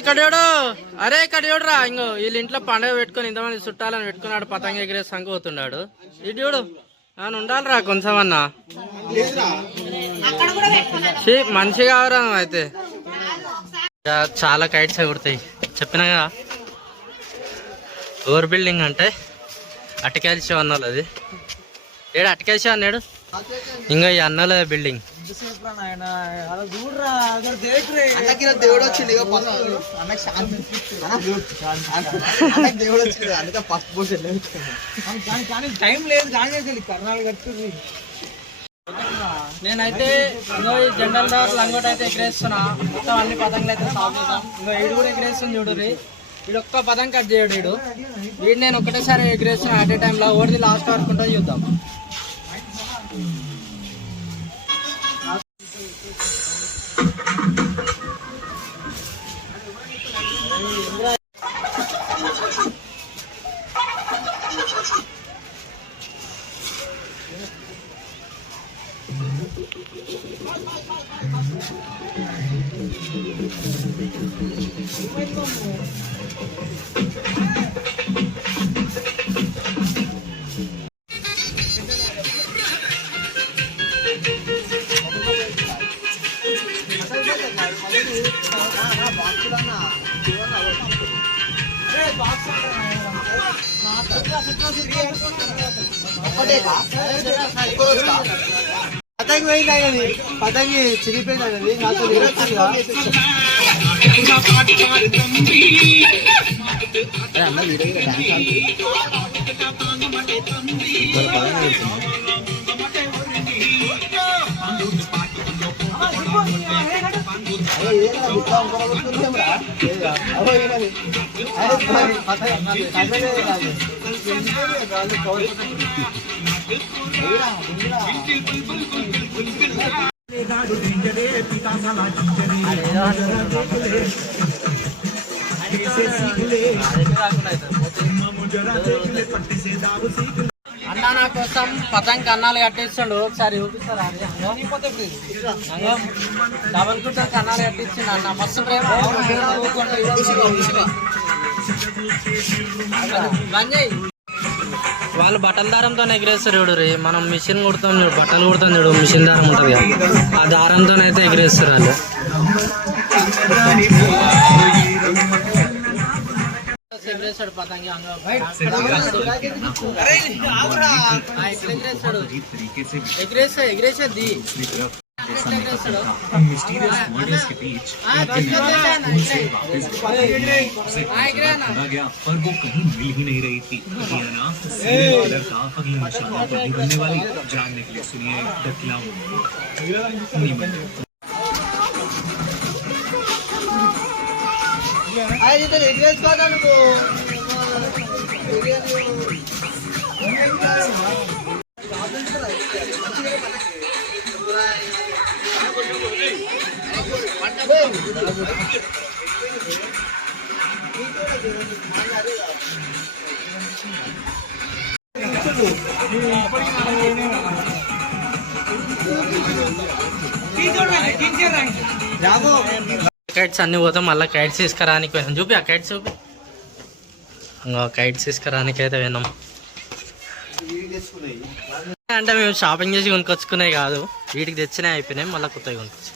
ఇక్కడ చూడు, అరే ఇక్కడ చూడురా, ఇంకో వీళ్ళ ఇంట్లో పండుగ పెట్టుకుని ఇంతమంది చుట్టాలని పెట్టుకున్నాడు, పతంగ ఎగిరే సంఖ పోతున్నాడు. ఇటు చూడు, అని ఉండాలిరా కొంచెం అన్నా, మంచిగా అవరా అయితే. చాలా కైట్స్ ఎగురుతాయి చెప్పినాగా. ఓవర్ బిల్డింగ్ అంటే అటకాల్సి అన్నాడు, అది ఏడు అటకాల్సి అన్నాడు. ఇంకా ఈ అన్నల బిల్డింగ్ దేవుడు వచ్చింది అందుకే ఫస్ట్ పోషన్ టైం లేదు కానీ కర్ణాటక. నేనైతే ఇంకో ఈ జనరల్ లంగోట్ అయితే ఎగరేస్తున్నా. మొత్తం అన్ని పతంగులు అయితే సాఫ్ చేద్దాం. ఇంకో ఈడు కూడా ఎగరేస్తుంది చూడుర్రి. వీడు ఒక్క పతంగ కట్ చేయడు. వీడు నేను ఒకటేసారి ఎగరేస్తున్నా అట్ ఏ టైంలో. ఓడిది లాస్ట్ వరకు ఉంటుంది, చూద్దాం. పతంగి పోయింది, పతంగి చిరిగిపోయింది. నాతో అన్న నా కోసం పతంగ్ కన్నాలు కట్టిస్తుండు. ఒకసారి చూపిస్తారా? డబల్ కుట్ట కన్నాలు కట్టించిండు అన్న. మస్తు ప్రేమ. వాళ్ళు బట్టల దారంతో ఎగిరేస్తారు చూడు రే. మనం మిషన్ కుడతాం చూడు, బట్టలు కుడతాం చూడు, మిషన్ దారం ఉంటుంది కదా, ఆ దారంతో అయితే ఎగిరేస్తారు వాళ్ళు. ఎగిరేస్తాడు పతంగి ఎగిరేసేది. కైట్స్ అన్ని పోతాం. మళ్ళీ కైట్స్ తీసుకురానికి పోయినాం. చూపి ఆ కైట్స్ చూపి. కైట్స్ తీసుకురానికి అయితే పోయినాం. అంటే మేము షాపింగ్ చేసి కొనుక్కొచ్చుకునే కాదు, వీటికి తెచ్చినా అయిపోయినాయి, మళ్ళీ కొత్తగా కొనుక్కొచ్చు.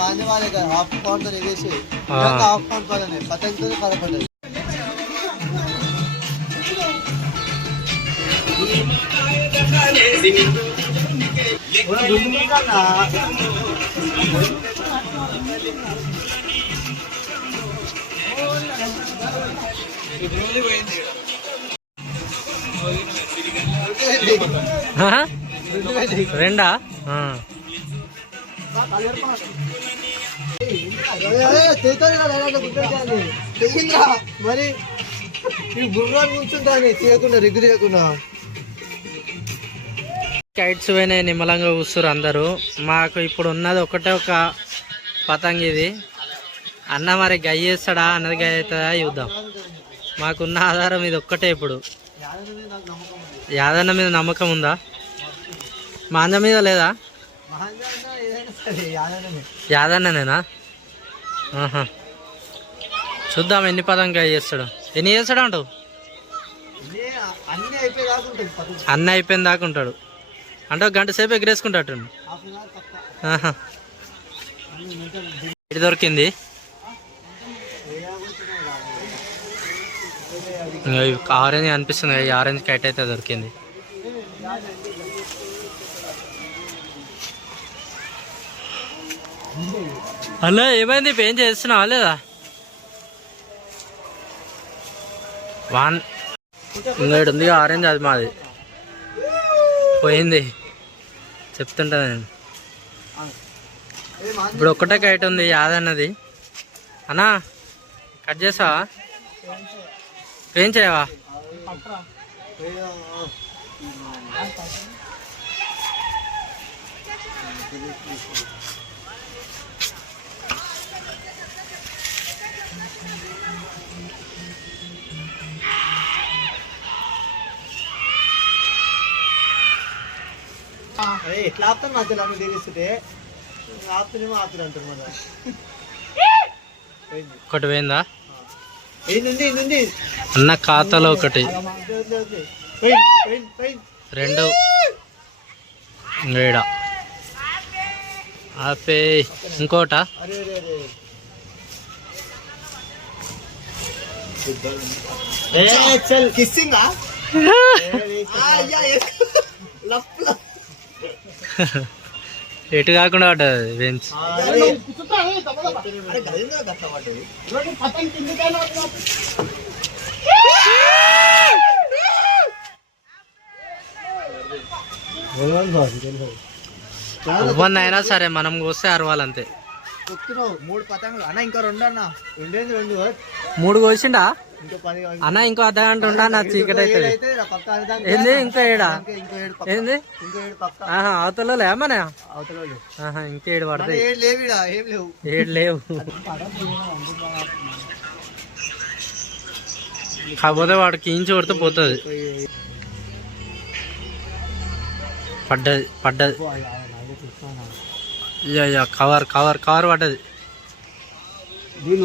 मानने वाले का हाफ पाउंड तो लेके से हाफ पाउंड वाला नहीं पतंग तो खराब पड़े రెండా మరి బుర్రాన్ని కూర్చుంటా తీయకుండా రెగ్గు తీయకుండా. కైట్స్ పోయినాయి, నిమ్మలంగా కూర్చురు అందరూ. మాకు ఇప్పుడు ఉన్నది ఒకటే ఒక పతంగ్, ఇది అన్న మరి గయ్య చేస్తాడా అన్నది గయ్య అవుతుందా చూద్దాం. మాకున్న ఆధారం ఇది ఒక్కటే. ఇప్పుడు యాదన్న మీద నమ్మకం ఉందా? మాంజ మీద లేదా? యాదన్ననేనా? ఆహా, చూద్దాం ఎన్ని పదం గయ్య చేస్తాడు. ఎన్ని చేస్తాడు అంటావు? అన్నీ అయిపోయిన దాకా ఉంటాడు అంటే ఒక గంట సేపు ఎగరేసుకుంటాడు. ఇది దొరికింది. ఆరెంజ్ అనిపిస్తుంది, ఈ ఆరెంజ్ కైట్ అయితే దొరికింది. హలో, ఏమైంది? ఏం చేస్తున్నావా లేదా? ఇంకోటి ఉంది ఆరెంజ్, అది మాది పోయింది చెప్తుంటా నేను. ఇప్పుడు ఒక్కటే కైట్ ఉంది యాదన్నది. అన్నా కట్ చేసావా? ఏం చేయవా? ఎట్లా ఆపుతాను మధ్యలో అన్ని తెలిస్తే ఆపుతానేమో ఆపుతారు అంటారు మన. ఒకటి పోయిందా ఏంది అన్న? ఖాతాలో ఒకటి, రెండు ఇంకేడా ఆపే. ఇంకోట కిస్సింగ్ ఎటు కాకుండా పడ్డది బెంచ్. ఇవ్వన్నైనా సరే మనం కోస్తే అరవాలంతే. 3 పతంగులు అన్న, ఇంకా 2 అన్న. 2 3 కోసిండా ఇంకా 10 అన్న? ఇంకో అర్ధగంట ఉండా, నా చీకటి అవుతుంది. ఏంది ఇంకా ఏడా? ఏంది అవతల లేమనే? ఇంకా 7 పడతాయి. 7 లేవు. కాకపోతే వాడికి ఇంచు కొడితే పోతుంది. పడ్డది. కవర్ పడ్డది. దీని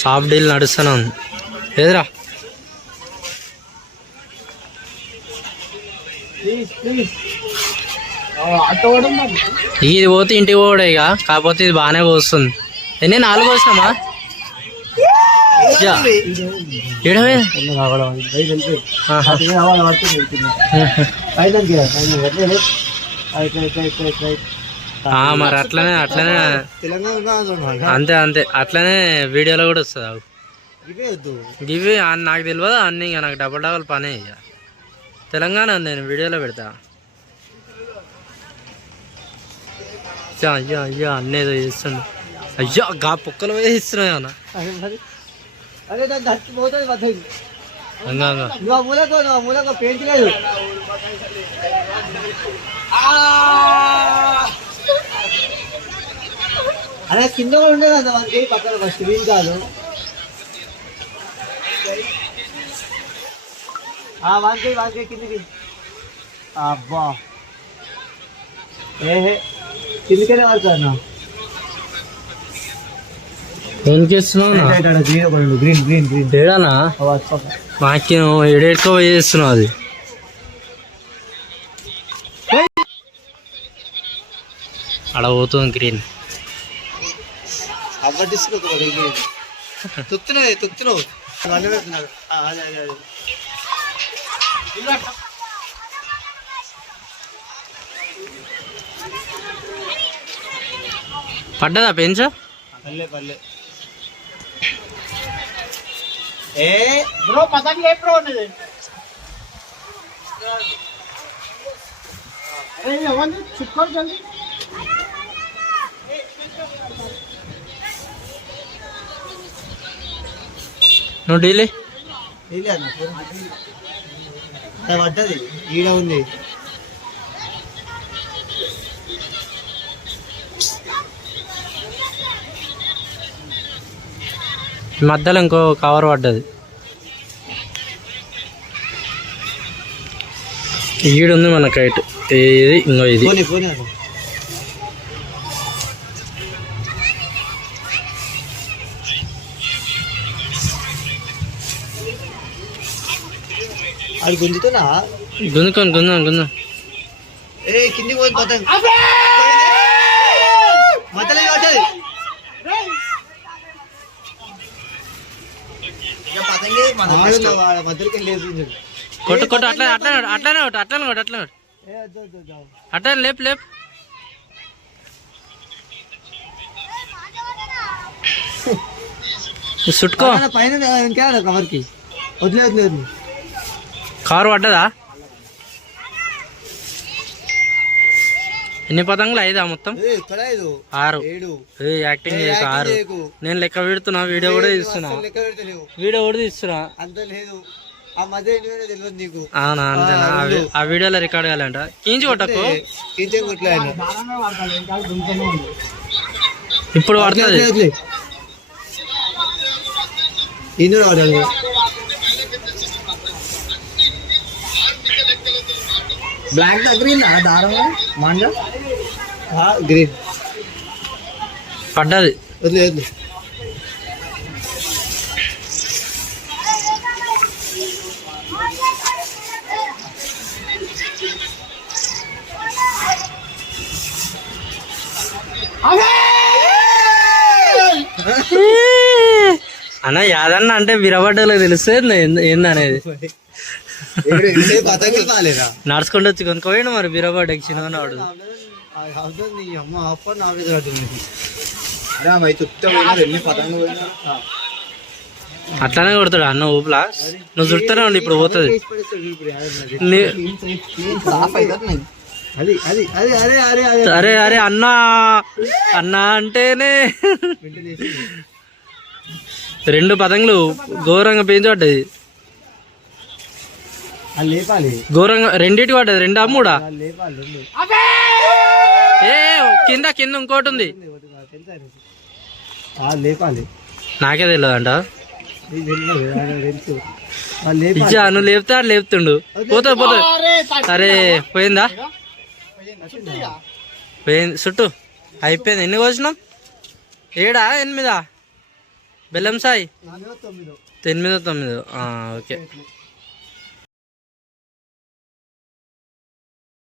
సాఫ్ట్ డీల్ నడుస్తూనే ఉంది. ఏదిరా ఇది పోతే ఇంటికి పోవడే ఇక. కాకపోతే ఇది బాగానే పోస్తుంది. ఎన్ని 4 వచ్చినామా? మరి అట్లనే అంతే అట్లనే వీడియోలో కూడా వస్తుంది. ఇవి నాకు తెలియదు అన్ని. ఇక నాకు డబల్ పనే. ఇక తెలంగాణ నేను వీడియోలో పెడతా. అయ్యా అన్నీ ఏదో చేస్తుండు. అయ్యా గా పొక్కలు పోయి ఇస్తున్నాయి అన్న. అదే కింద కూడా ఉండేది అంత మనకి పక్కన ఫస్ట్ వీల్ కాదు. వాంకే కిందికి. అబ్బా కిందికెళ్ళే వరకు అన్న. గ్రీన్ ఏడానా మాకేం ఏడేడుకో చేస్తున్నావు? అది అక్కడ పోతుంది గ్రీన్. తుక్కుతున్నావు పడ్డదా పెంచ? పల్లె బ్రో పతంగ్ ఏ బ్రో ఉన్నది. అరే ఎవరిని చుట్టుకోరు జల్దీ. నువ్వు డీలే అన్న పడ్డది ఈడ ఉంది. మధ్యలో ఇంకో కవర్ పడ్డది. ఈడుంది మన కైట్. ఇది ఇంకో ఇది. అది గుంజుతున్నా గుంజుకోను ఏ కింది పోయి పతంగ్ మధ్యలో పడ్డది. మధ్యలోకి లేదు కొట్టు అట్లానే అట్లా లేపు చుట్టుకో. పైన ఇంకా కవర్కి వదిలేదు. కవర్ పడ్డదా? ఎన్ని పతంగులు? 5 మొత్తం 6. యాక్టింగ్ చేయకు 6. నేను లెక్క పెడుతున్నా, వీడియో కూడా తీస్తున్నా. అంత లేదు ఆ మధ్య తెలియదు నీకు. అవునా? అంతేనా? ఆ వీడియోలో రికార్డ్ కావాలంట. కించి కొట్టకు. ఇప్పుడు పడుతుంది. బ్లాక్ గ్రీన్ దారం మాంజ గ్రీన్ పడ్డది. వదిలేదు. అన్న యాదన్న అంటే విరబడ్డలకు తెలుస్తుంది ఏందనేది. నడుచుకుంటూ వచ్చి కొనుక్కోండి మరి బిరబాడకి చిన్న వాడు. అట్లానే కొడతాడు అన్న ఊపులా. నువ్వు చుట్టానే ఉండి ఇప్పుడు పోతుంది. అరే అరే అన్నా అంటేనే 2 పతంగులు ఘోరంగా పెంచి పడ్డది. ఘోరంగా రెండింటి పడ్డది. 2 3 ఏ కింద ఇంకోటి ఉంది. నాకే తెలియదు అంట. ఇచ్చా నువ్వు లేపుతా లేపుతుండు. పోతా. అరే పోయిందా? పోయింది. చుట్టూ అయిపోయింది. ఎన్ని కోసినాం? 7 8 బెల్లం సాయి 8 9. ఓకే.